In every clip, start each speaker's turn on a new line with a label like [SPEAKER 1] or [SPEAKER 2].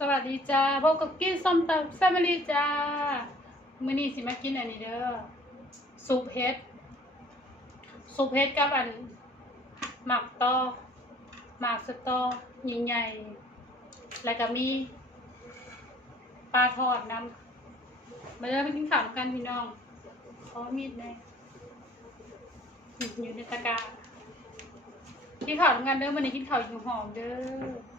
[SPEAKER 1] สวัสดีจ้าพบกับกินส้มตำแฟมิลี่จ้ามื้อนี้สิมากินอันนี้เด้อซุปเฮ็ดซุปเฮ็ดกับอันหมักตอหมักสตอใหญ่ๆแล้วก็มีปลาทอดน้ำมาเริ่มไปกินข้าวกันพี่น้องขอมีดแน่อยู่ในตะกร้ากินข้าวกันเด้อวันนี้กินข้าวอยู่หอมเด้อ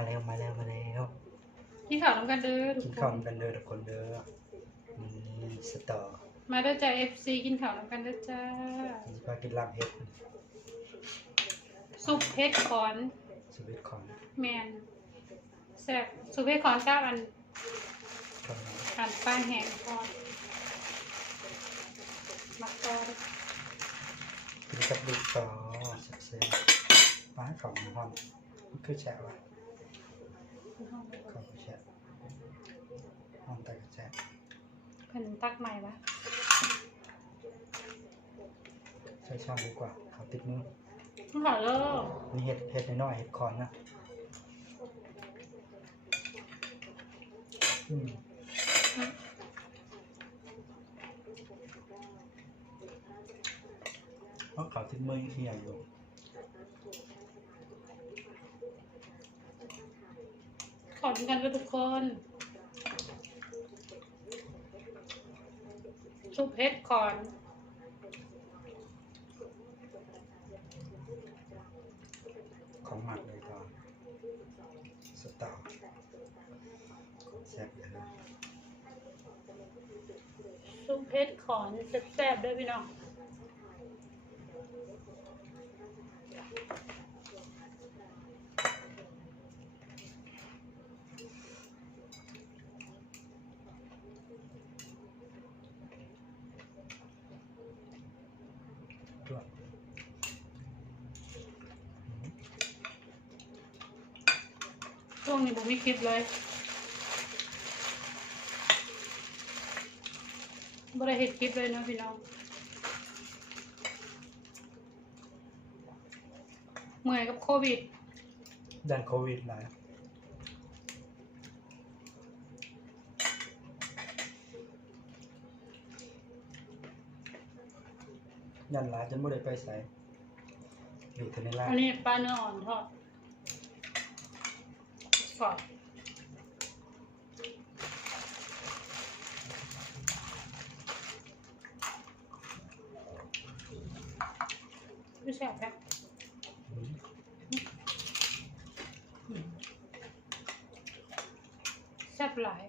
[SPEAKER 2] มาแล้วมาแล้วมาแล้ว
[SPEAKER 1] กินข้าวน้ำกันเด้อทุ
[SPEAKER 2] กิ
[SPEAKER 1] ก
[SPEAKER 2] น
[SPEAKER 1] ค
[SPEAKER 2] ข้าวนกันเด้อทุกคนเด้อนี่สตอ
[SPEAKER 1] มาเด้อจ้า FC กินข้าวน้ำกันเด้อจ้า
[SPEAKER 2] มีปลากินลาบเห็ด
[SPEAKER 1] ซุปเฮ็ดขอน
[SPEAKER 2] สวิตของ
[SPEAKER 1] แมนแซ่บซุปเฮ็ดขอนก้าอัน
[SPEAKER 2] ของ
[SPEAKER 1] อันป้านแห้งทอดมักตอด
[SPEAKER 2] กินกับลูกต่อเซ็งๆปลาของห้องมันคือแฉะวะ ของแฉะห้องแต่กแฉะ
[SPEAKER 1] เพิ่นตักใหม่ปะ
[SPEAKER 2] ใช้ช่องดีกว่าเขาติดมือ
[SPEAKER 1] ขอเลิก
[SPEAKER 2] มีเห็ดเห็ดน้อยเห็ดคอนนะอืมเพราะเขาติดมือที่ใหญ่อยู่
[SPEAKER 1] ขอกินกันด้วยทุกคนซุปเฮ็ดขอน
[SPEAKER 2] ของหมักเลยก่อนสตอแซ่บเลยนะ
[SPEAKER 1] ซุปเฮ็ดขอนแซ่บๆด้วยพี่น้อง ช่วงนี้ผมมีคลิปเลยบ่ได้เห็นคลิปเลยเนาะพี่น้อง เมื่อยกับโควิด
[SPEAKER 2] ดันโควิดนะยันหลายจนไม่ได้ไปใส่อยู่แต่ในร้าน
[SPEAKER 1] อันนี้ปลาเนื้ออ่อนทอด กรอบไม่แซ่บแล้วแซ่บหลาย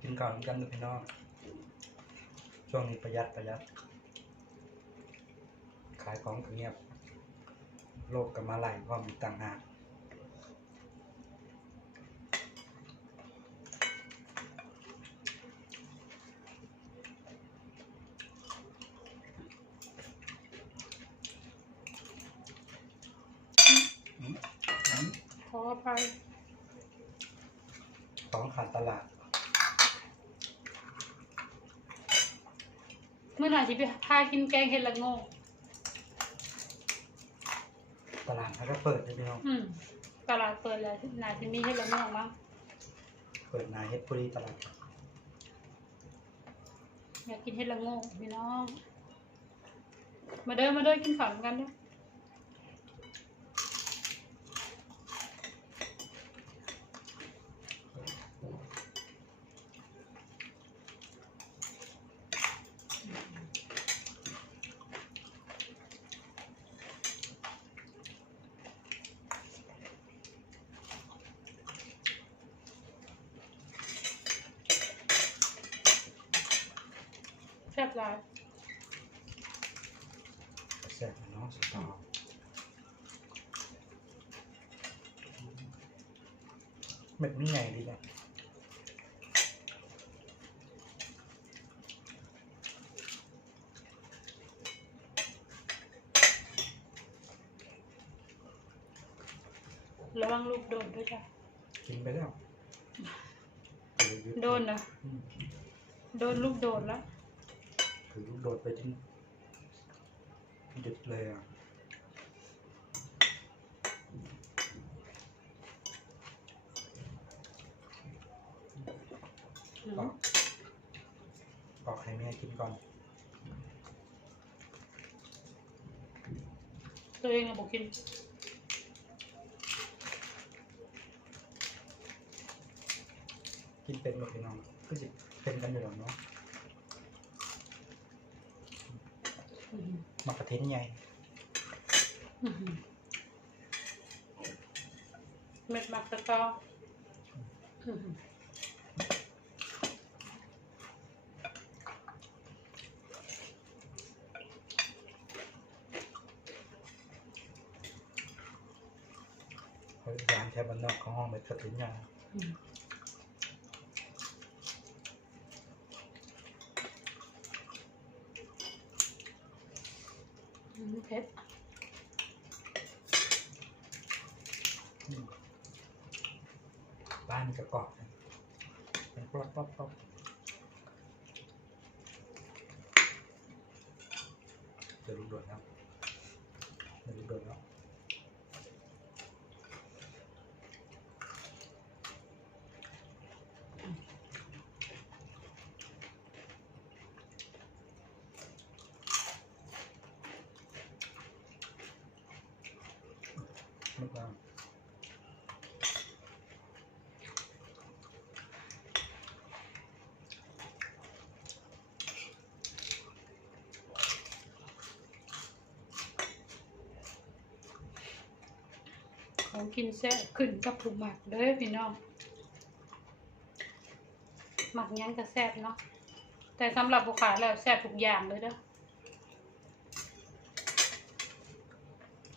[SPEAKER 2] กินก่อนกันดูพี่น้อง ช่วงนี้ประหยัดประหยัด ขายของก็เงียบ โลกกับมาไหลพร้อมอีกต่างหาก
[SPEAKER 1] ขออภัย
[SPEAKER 2] ของขาดตลาด
[SPEAKER 1] เมื่อไหร่ที่ไปพากินแกงเห็ดละโง่
[SPEAKER 2] ตลาดเขาก็เปิดเลยพี่น้อง
[SPEAKER 1] อืมตลาดเปิดแล้วน่าจะมีเห็ดละโง่มั้ง
[SPEAKER 2] เปิดนายเฮ็ดปุรีตลาด
[SPEAKER 1] อยากกินเห็ดละโง่พี่น้อง มาเด้อมาเด้อกินข้าวกันเด้อ หลาย
[SPEAKER 2] แซ่บเนาะสตอเม็ดไม่ใหญ่ดีนะ
[SPEAKER 1] ระวังลูกโดนด้วยจ้ะ
[SPEAKER 2] กินไปแล้ว
[SPEAKER 1] โดนนะ
[SPEAKER 2] อืม
[SPEAKER 1] โดนลูกโดนแล้ว
[SPEAKER 2] ถือลูกโดดไปจนหยุดเลยอะปอกปอกให้แม่กินก่อน
[SPEAKER 1] ตัวเองอะบอกกิน
[SPEAKER 2] กินเป็นหมดพี่น้องก็จะเป็นกันอยู่แล้วเนาะ
[SPEAKER 1] อื้อหือ
[SPEAKER 2] มากระเทนใหญ่
[SPEAKER 1] เม็ดมักตะกอห้อหือ
[SPEAKER 2] เฮ้ยร้านแถวบ้านนอกของห้องเม็ดกระเทนใหญ่
[SPEAKER 1] อื้อหือ เผ็ด
[SPEAKER 2] บ้านมีกระกอบนะเป็นปลอกปลอกปลอกเดี๋ยวลูกโดดแล้วเดี๋ยวลูกโดดแล้ว ไม่ต้อง
[SPEAKER 1] ของกินแซ่บขึ้นกับผู้หมักเด้อพี่น้อง หมักยังก็แซ่บเนาะ แต่สำหรับผู้ขายแล้วแซ่บทุกอย่างเลยเด้อ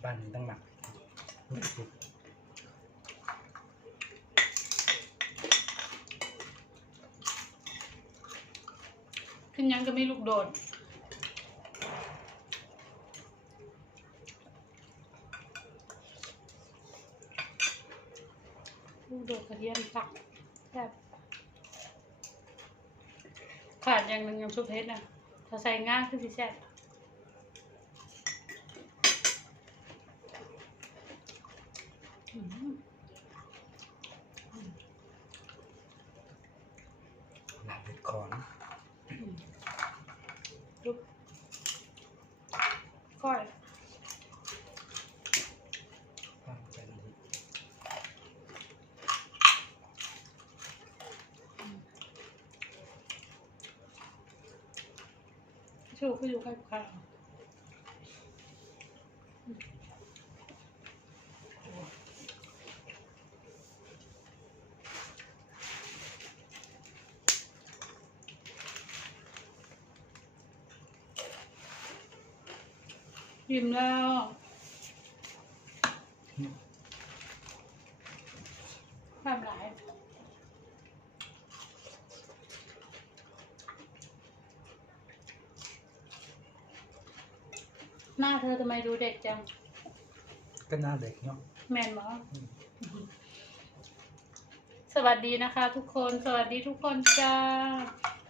[SPEAKER 2] บ้านนี้ต้องหมัก
[SPEAKER 1] ขึ้นยังก็ไมีลูกโดดลูกโดดกระเทียมสักแซ่บขาดอย่างหนึ่งยังซุปเฮ็ดนะถ้าใส่ง่ายคือสิแซ่บ อืม
[SPEAKER 2] หลับเด็ดคอน
[SPEAKER 1] ลุกก้อย
[SPEAKER 2] บ้านใจดี
[SPEAKER 1] ชูคืออยู่ใกล้ข้าวยิ้มแล้วความหลาย หน้าเธอทำไมดูเด็กจัง
[SPEAKER 2] ก็หน้าเด็กเนาะ
[SPEAKER 1] แมนหมอสวัสดีนะคะ ทุกคน สวัสดีทุกคนจ้า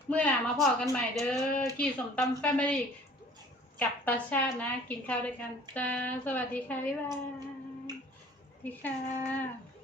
[SPEAKER 1] เมื่อมาพอกันใหม่เด้อกี่สมตำแฟมิลี่กับตาชาตินะ กินข้าวด้วยกันจ้า สวัสดีค่ะ บ๊ายบายสวัสดีค่ะ